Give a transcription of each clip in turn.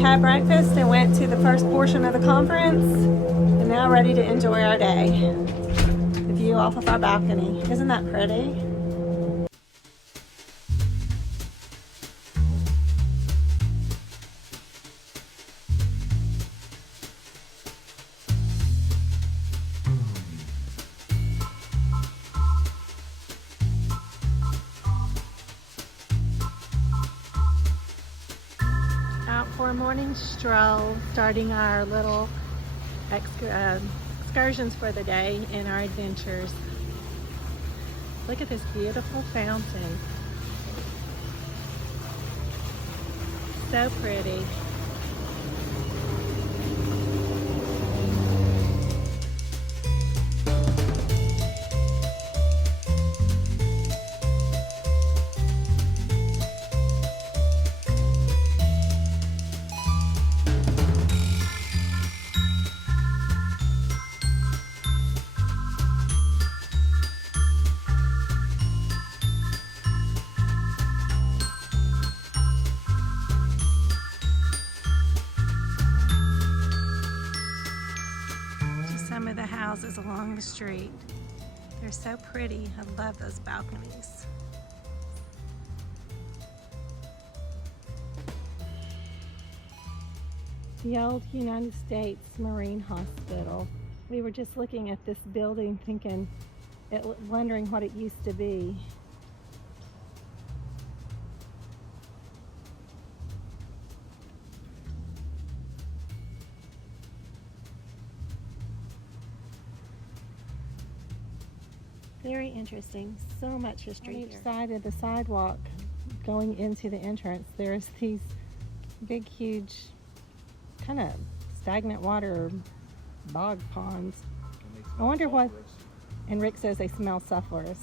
had breakfast and went to the first portion of the conference, and now ready to enjoy our day. The view off of our balcony. Isn't that pretty? Out for a morning stroll, starting our little excursions for the day in our adventures. Look at this beautiful fountain. So pretty. Some of the houses along the street. They're so pretty. I love those balconies. The old United States Marine Hospital. We were just looking at this building thinking, wondering what it used to be. Very interesting. So much history on each side of the sidewalk going into the entrance. There's these big, huge, kind of stagnant water bog ponds. I wonder what, and Rick says they smell sulfurous,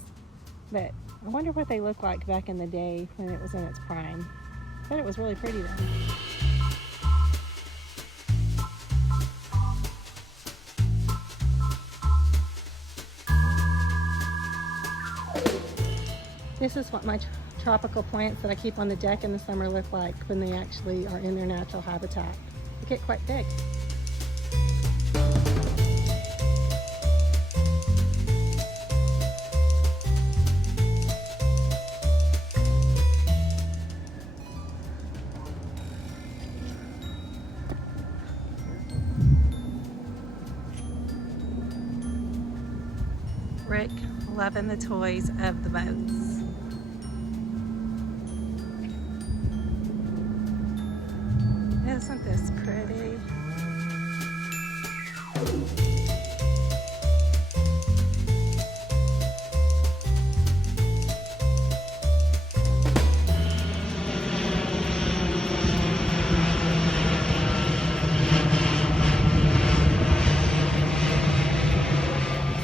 but I wonder what they looked like back in the day when it was in its prime. But it was really pretty then. This is what my tropical plants that I keep on the deck in the summer look like when they actually are in their natural habitat. They get quite big. Rick loving the toys of the boats. Isn't this pretty?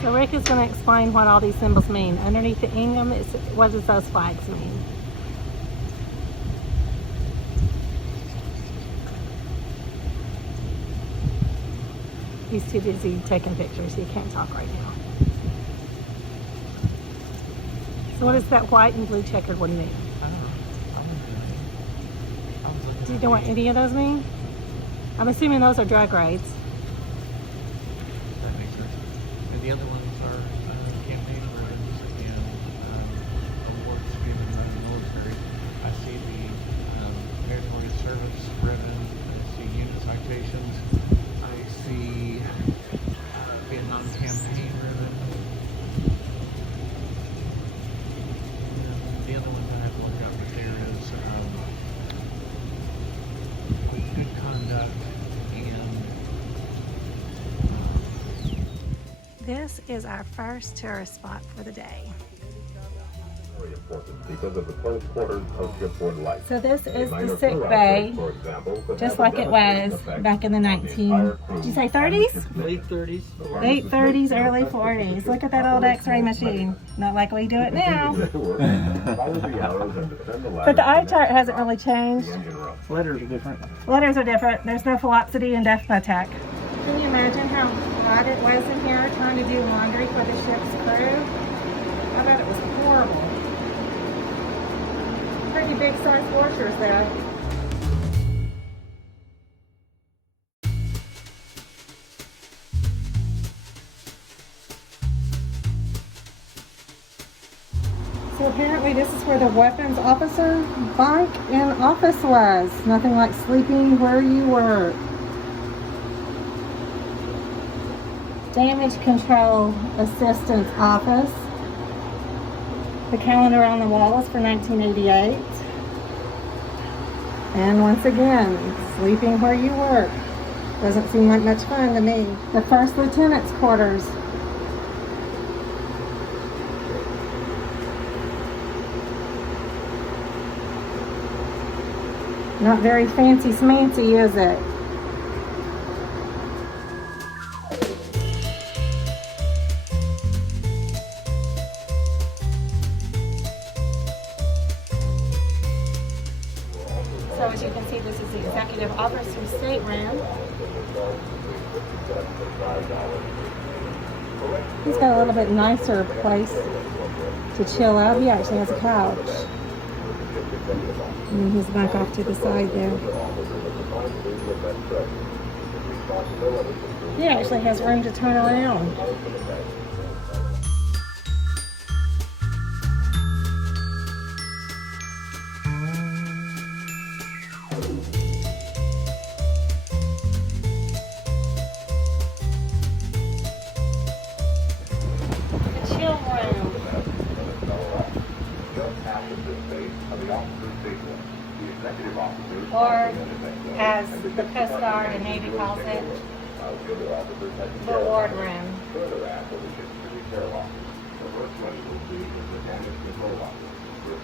So Rick is going to explain what all these symbols mean. Underneath the Ingham, what does those flags mean? He's too busy taking pictures. He can't talk right now. So what does that white and blue checkered one mean? Do you know what any of those mean? I'm assuming those are drug raids. That makes sense. And the other ones are campaign ribbons and awards given by the military. I see the meritorious service ribbon. I see unit citations. I see Vietnam campaign ribbon. And the other ones I have to look up, but there is good conduct and This is our first tourist spot for the day. Very important because of the close quarters of shipboard life. So this is Minor the sick crew bay, outbreak, for example, could just have a like it was devastating effect back in the on 19, entire crew did you say and 30s? ship's late mission. 30s. Late 30s, early 40s. Look at that old x-ray machine. Not like we do it now. But the eye chart hasn't really changed. Letters are different. Letters are different. There's no Philopsody and Death Attack. Can you imagine how hot it was in here trying to do laundry for the ship's crew? I bet it was horrible. Pretty big size washers there. So apparently this is where the weapons officer bike and office was. Nothing like sleeping where you work. Damage control assistance office. The calendar on the wall is for 1988. And once again, sleeping where you work. Doesn't seem like much fun to me. The first lieutenant's quarters. Not very fancy smancy, is it? So as you can see, this is the executive officer's stateroom. He's got a little bit nicer place to chill out. He actually has a couch. And he's back off to the side there. He actually has room to turn around. Or, as the Coast Guard and Navy calls it, the ward room.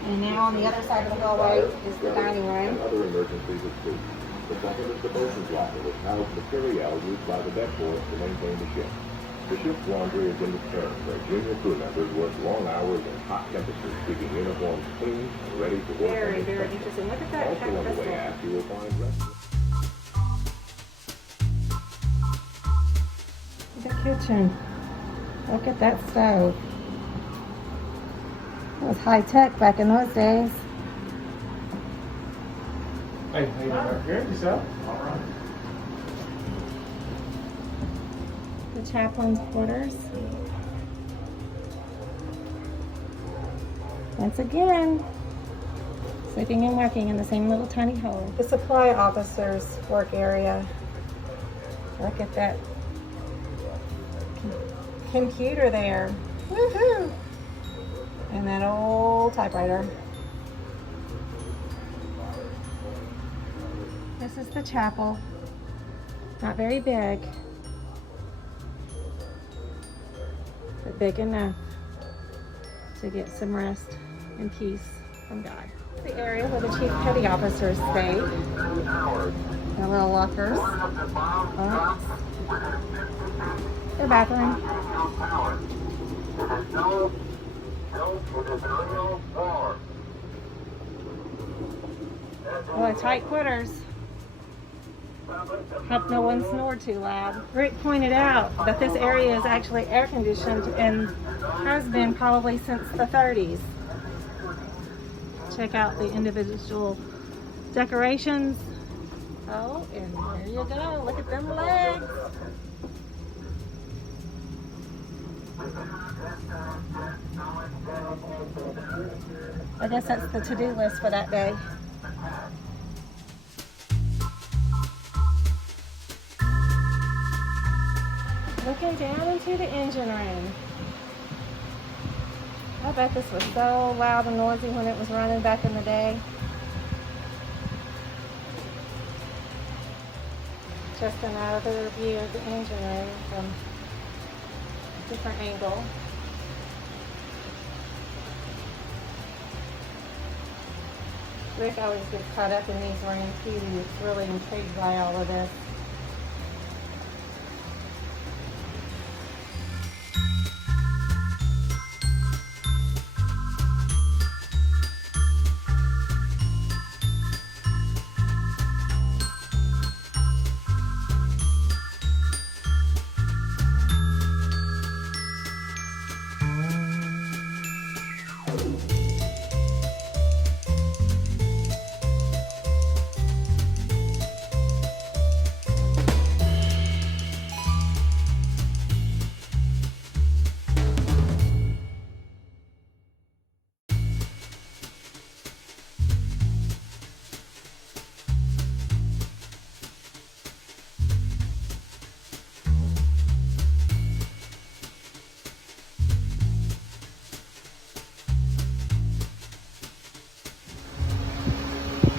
And now on the other side of the hallway is the dining room. Other emergencies at sea. The second is the bosun's locker, which housed materiel used by the deck boys to maintain the ship. The ship's laundry is in the stern, where junior crew members work long hours in hot temperatures, keeping uniforms clean and ready to work. Very, very interesting. Look at that. Also on the way aft, you will find The kitchen. Look at that stove. It was high tech back in those days. Hey, how you doing? Good, yourself? All right. The chaplain's quarters. Once again, sleeping and working in the same little tiny hole. The supply officer's work area. Look at that computer there. Woohoo! And that old typewriter. This is the chapel. Not very big, but big enough to get some rest and peace from God. The area where the chief petty officers stay. The little lockers. The bathroom. Oh, tight quarters. Hope no one snored too loud. Rick pointed out that this area is actually air conditioned and has been probably since the 30s. Check out the individual decorations. Oh, and there you go. Look at them legs. I guess that's the to-do list for that day. Looking down into the engine room. I bet this was so loud and noisy when it was running back in the day. Just another view of the engine room from a different angle. Rick always gets caught up in these rooms. He's really intrigued by all of this.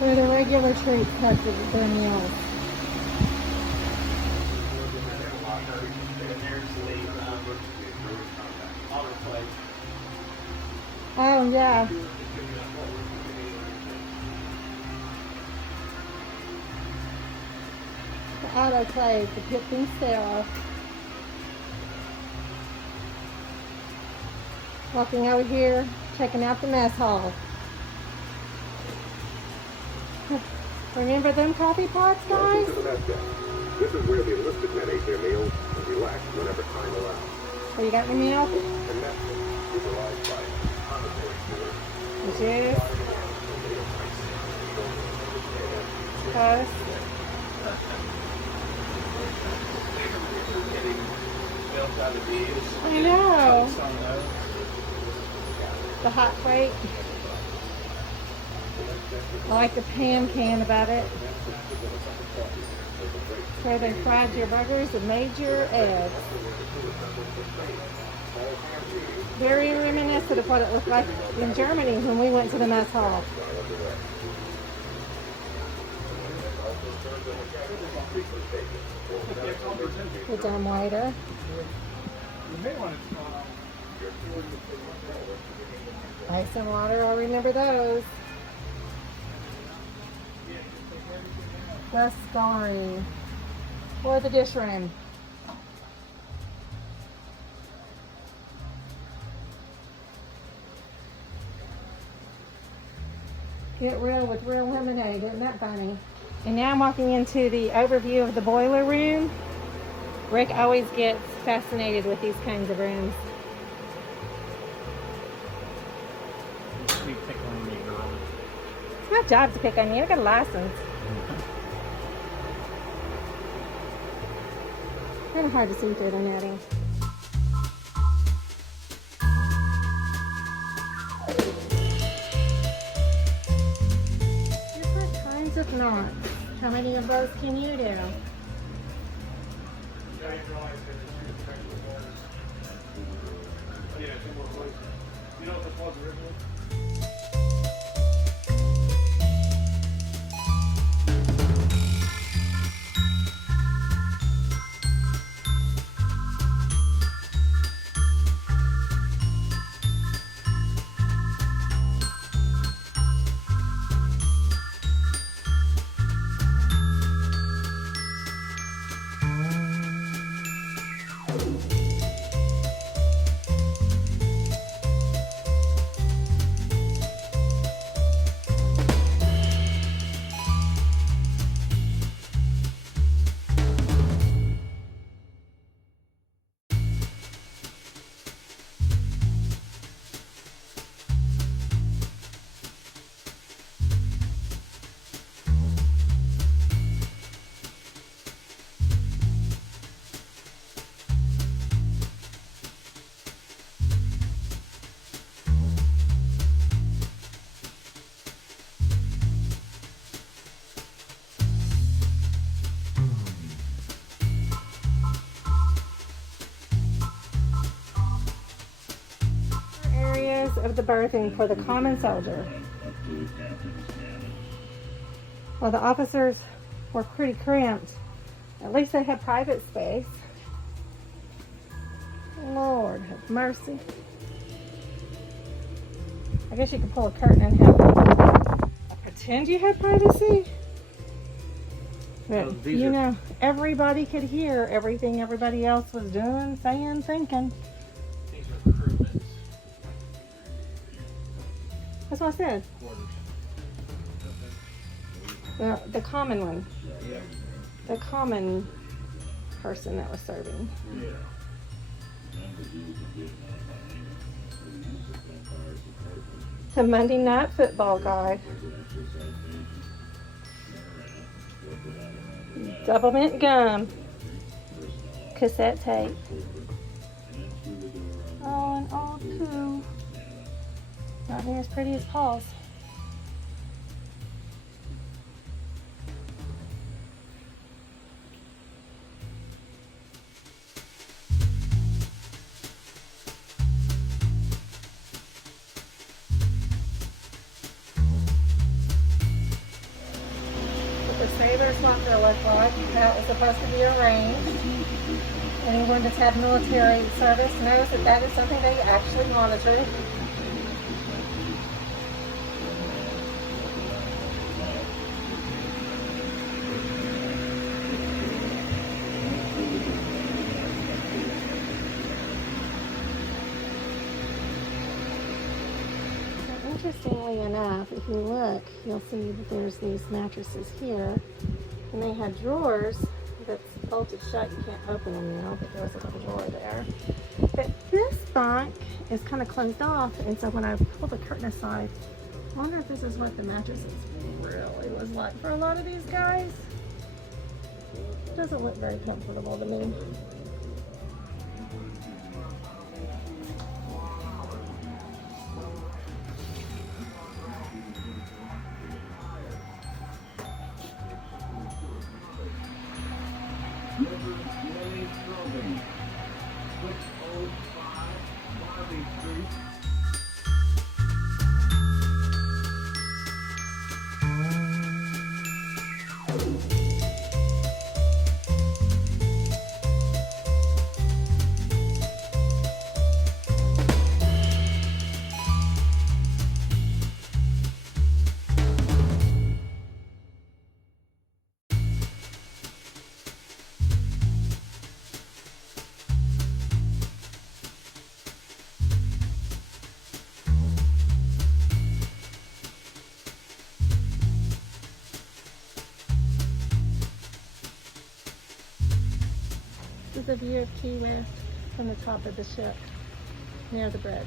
They're the regular treat cups of their meals. Oh yeah. The autoclave to keep things sterile. Walking over here, checking out the mess hall. Remember them coffee pots, guys? Welcome to the mess deck. This is where the enlisted men ate their meals and relaxed whenever time allowed. Oh, you got your meal? The mess deck, utilized by commissary steward, Juice. Toast. I know. The hot plate. I like the Pam can about it. Where they fried your burgers and made your eggs. Very reminiscent of what it looked like in Germany when we went to the mess hall. The dumbwaiter. Ice and water, I remember those. The scullery. Or the dish room. Get real with real lemonade, isn't that funny? And now I'm walking into the overview of the boiler room. Rick always gets fascinated with these kinds of rooms. Be tickling me, girl. It's my job to pick on you. I got a license. Kind of hard to see through the netting. Different kinds of knots. How many of those can you do? Of the berthing for the common soldier. Well, the officers were pretty cramped. At least they had private space. Lord have mercy. I guess you could pull a curtain and have pretend you had privacy. But Oh, you know, everybody could hear everything everybody else was doing, saying, thinking. These are crewmen's That's what I said. quarters. The common one. Yeah. The common person that was serving. The Monday Night Football guy. Double mint gum. Cassette tape. Oh, an old poo. Not near as pretty as Paul's. say there's what they look like. That was supposed to be arranged. Anyone that's had military service knows that that is something they actually monitor. Interestingly enough, if you look, you'll see that there's these mattresses here, and they had drawers that's bolted shut. You can't open them now, but there's a little drawer there. But this bunk is kind of closed off, and so when I pull the curtain aside, I wonder if this is what the mattresses really was like for a lot of these guys. It doesn't look very comfortable to me. This is a view of Key West from the top of the ship near the bridge.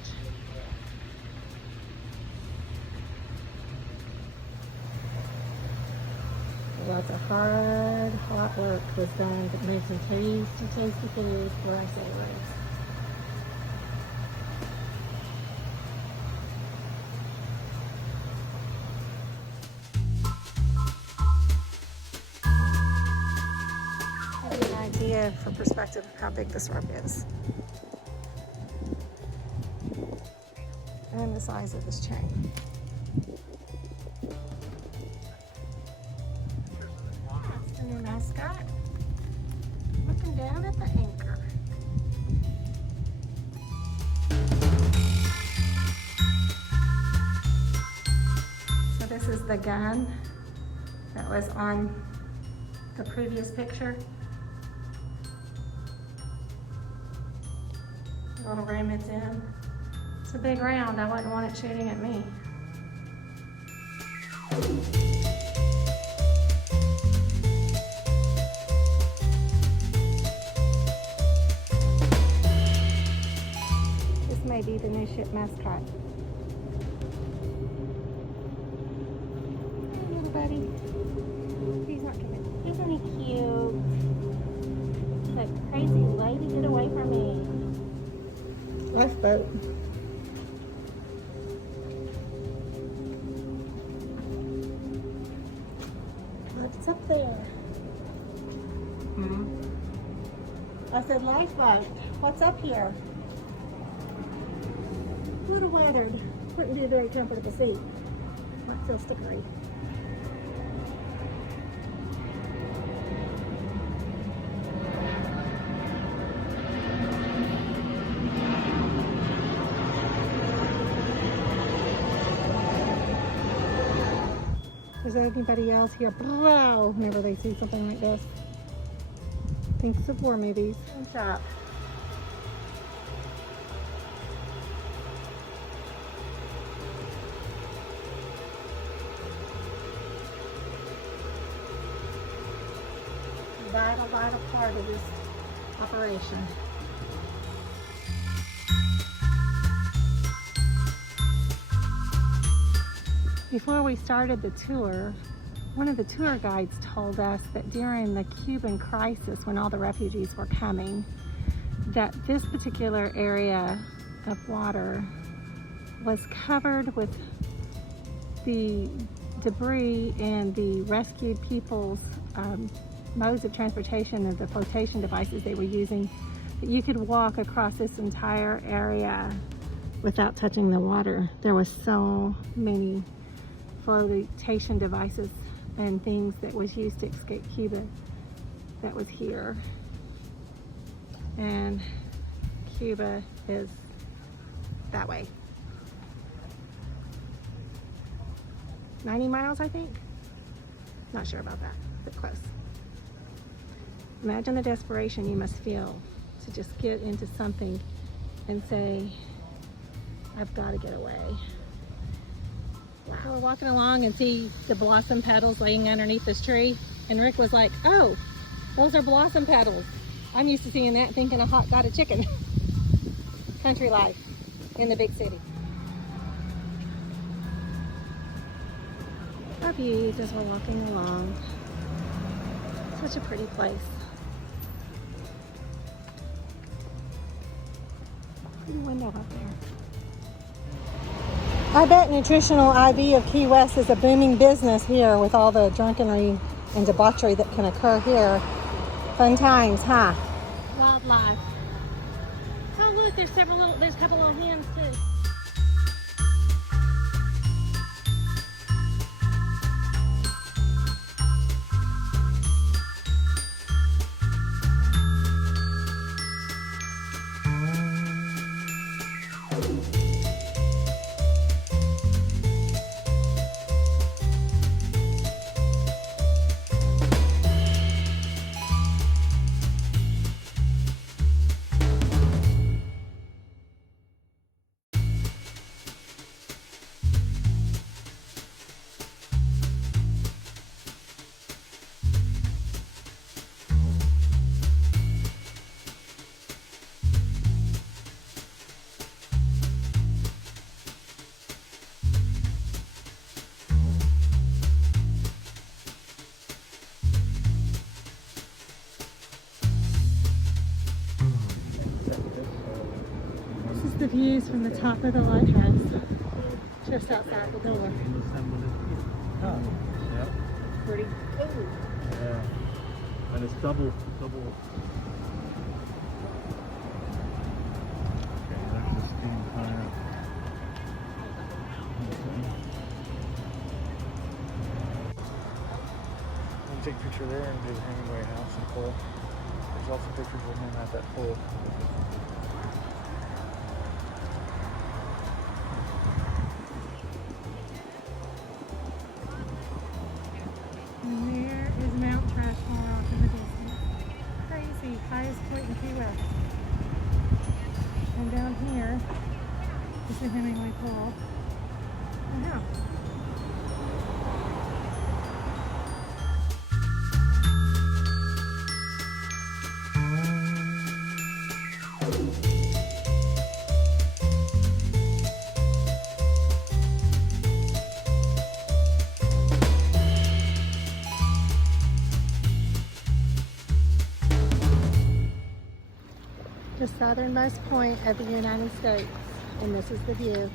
Lots of hard, hot work was done to make some tasty food for our sailors. For perspective of how big this rope is and the size of this chain. That's the new mascot looking down at the anchor. So this is the gun that was on the previous picture. Little room it's in. It's a big round. I wouldn't want it shooting at me. This may be the new ship mascot. Hey, little buddy. He's not coming. Isn't he cute? That crazy lady, get away from me. Lifeboat. What's up there? I said lifeboat. What's up here? A little weathered. Wouldn't be a very comfortable seat. Might feel slippery. Is there anybody else here? Blah, whenever they see something like this. Thinks of war movies. What's up? Vital part of this operation. Before we started the tour, one of the tour guides told us that during the Cuban crisis, when all the refugees were coming, that this particular area of water was covered with the debris and the rescued people's modes of transportation and the flotation devices they were using, that you could walk across this entire area without touching the water. There was so many flotation devices and things that was used to escape Cuba that was here. And Cuba is that way. 90 miles, I think? Not sure about that, but close. Imagine the desperation you must feel to just get into something and say, I've got to get away. Wow. So we're walking along and see the blossom petals laying underneath this tree. And Rick was like, oh, those are blossom petals. I'm used to seeing that, thinking a hot god of chicken. Country life in the big city. Our views as we're walking along. Such a pretty place. Pretty window up there. I bet nutritional IV of Key West is a booming business here with all the drunkenry and debauchery that can occur here. Fun times, huh? Wildlife. Oh look, there's a couple little hens too. The views from the top of the lighthouse, just outside the door. Oh, yep. Pretty cool. Yeah. And it's double. Okay, there's the steam fire. I'll take a picture there and do the Hemingway house and pool. There's also pictures of him at that pool. And there is Mount Trashmore off in the distance. Crazy, highest point in Key West. And down here is the Hemingway Pool. And house. The southernmost point of the United States, and this is the view.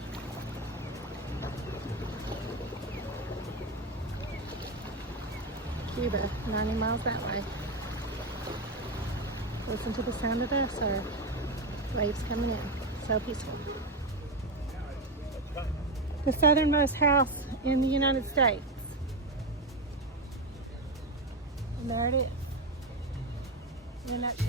Cuba, 90 miles that way. Listen to the sound of the surf. Waves coming in. So peaceful. The southernmost house in the United States. And there it is. In a nutshell.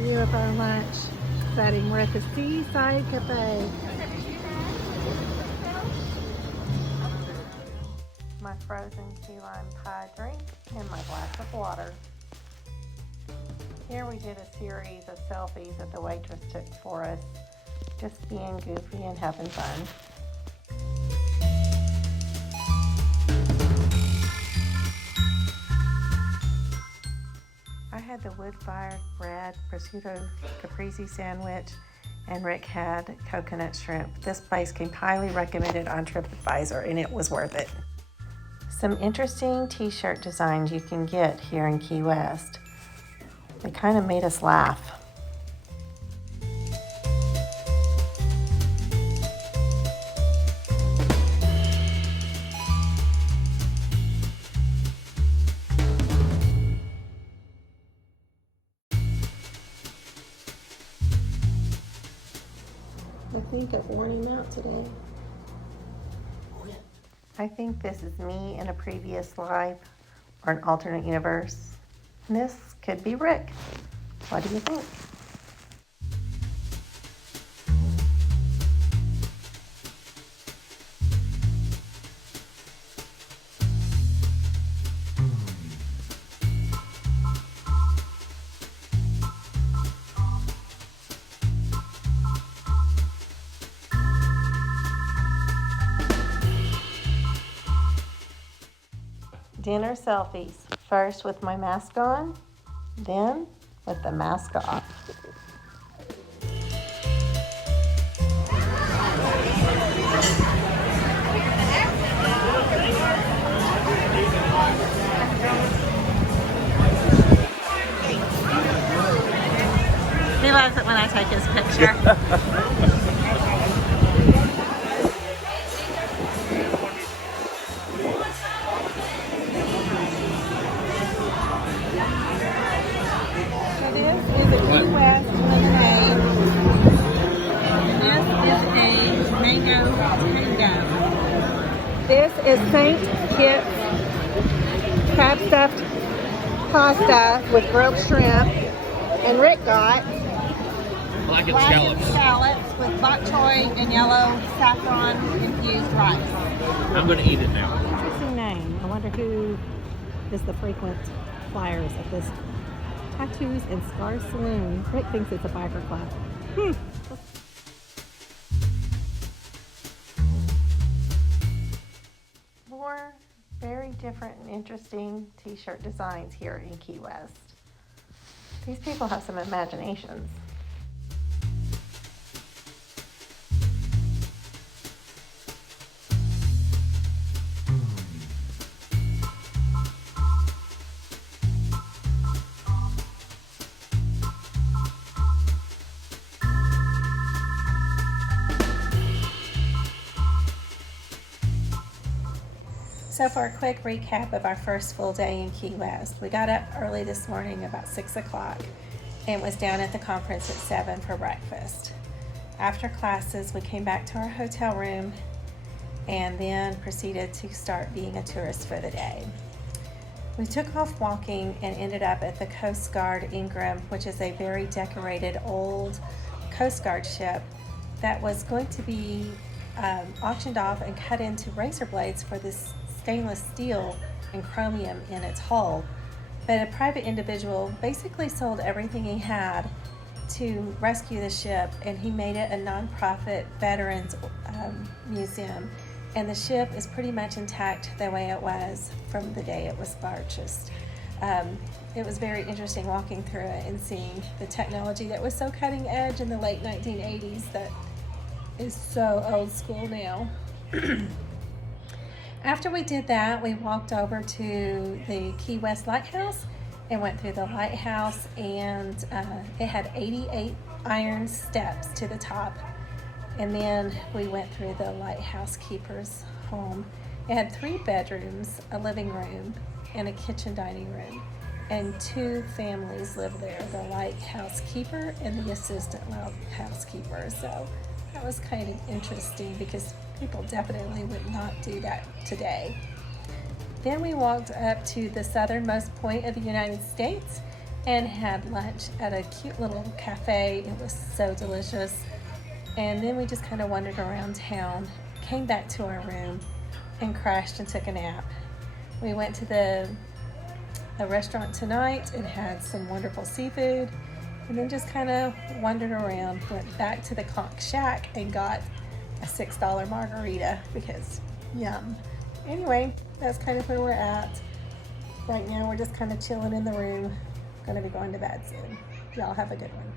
View of our lunch setting. We're at the Seaside Cafe. My frozen key lime pie drink and my glass of water. Here we did a series of selfies that the waitress took for us, just being goofy and having fun. I had the wood-fired bread prosciutto caprese sandwich, and Rick had coconut shrimp. This place came highly recommended on TripAdvisor, and it was worth it. Some interesting t-shirt designs you can get here in Key West. They kind of made us laugh. think they're warning him out today. I think this is me in a previous life or an alternate universe. And this could be Rick. What do you think? Dinner selfies. First with my mask on, then with the mask off. He loves it when I take his picture. This is St. Kitts crab stuffed pasta with grilled shrimp, and Rick got Black scallops with bok choy and yellow saffron infused rice. I'm going to eat it now. Interesting name. I wonder who is the frequent flyers of this Tattoos and Scars Saloon. Rick thinks it's a biker club. More very different and interesting t-shirt designs here in Key West. These people have some imaginations. So for a quick recap of our first full day in Key West, we got up early this morning about 6 o'clock and was down at the conference at 7 for breakfast. After classes, we came back to our hotel room and then proceeded to start being a tourist for the day. We took off walking and ended up at the Coast Guard Ingram, which is a very decorated old Coast Guard ship that was going to be auctioned off and cut into razor blades for this stainless steel and chromium in its hull. But a private individual basically sold everything he had to rescue the ship, and he made it a nonprofit veterans museum. And the ship is pretty much intact the way it was from the day it was purchased. It was very interesting walking through it and seeing the technology that was so cutting edge in the late 1980s that is so old school now. After we did that, we walked over to the Key West Lighthouse and went through the lighthouse, and it had 88 iron steps to the top. And then we went through the lighthouse keeper's home. It had 3 bedrooms, a living room, and a kitchen dining room. And 2 families lived there, the lighthouse keeper and the assistant lighthouse keeper. So that was kind of interesting because people definitely would not do that today. Then we walked up to the southernmost point of the United States and had lunch at a cute little cafe. It was so delicious. And then we just kind of wandered around town, came back to our room, and crashed and took a nap. We went to a restaurant tonight and had some wonderful seafood, and then just kind of wandered around, went back to the Conch Shack and got a $6 margarita because yum. Anyway, that's kind of where we're at. Right now we're just kind of chilling in the room. Gonna be going to bed soon. Y'all have a good one.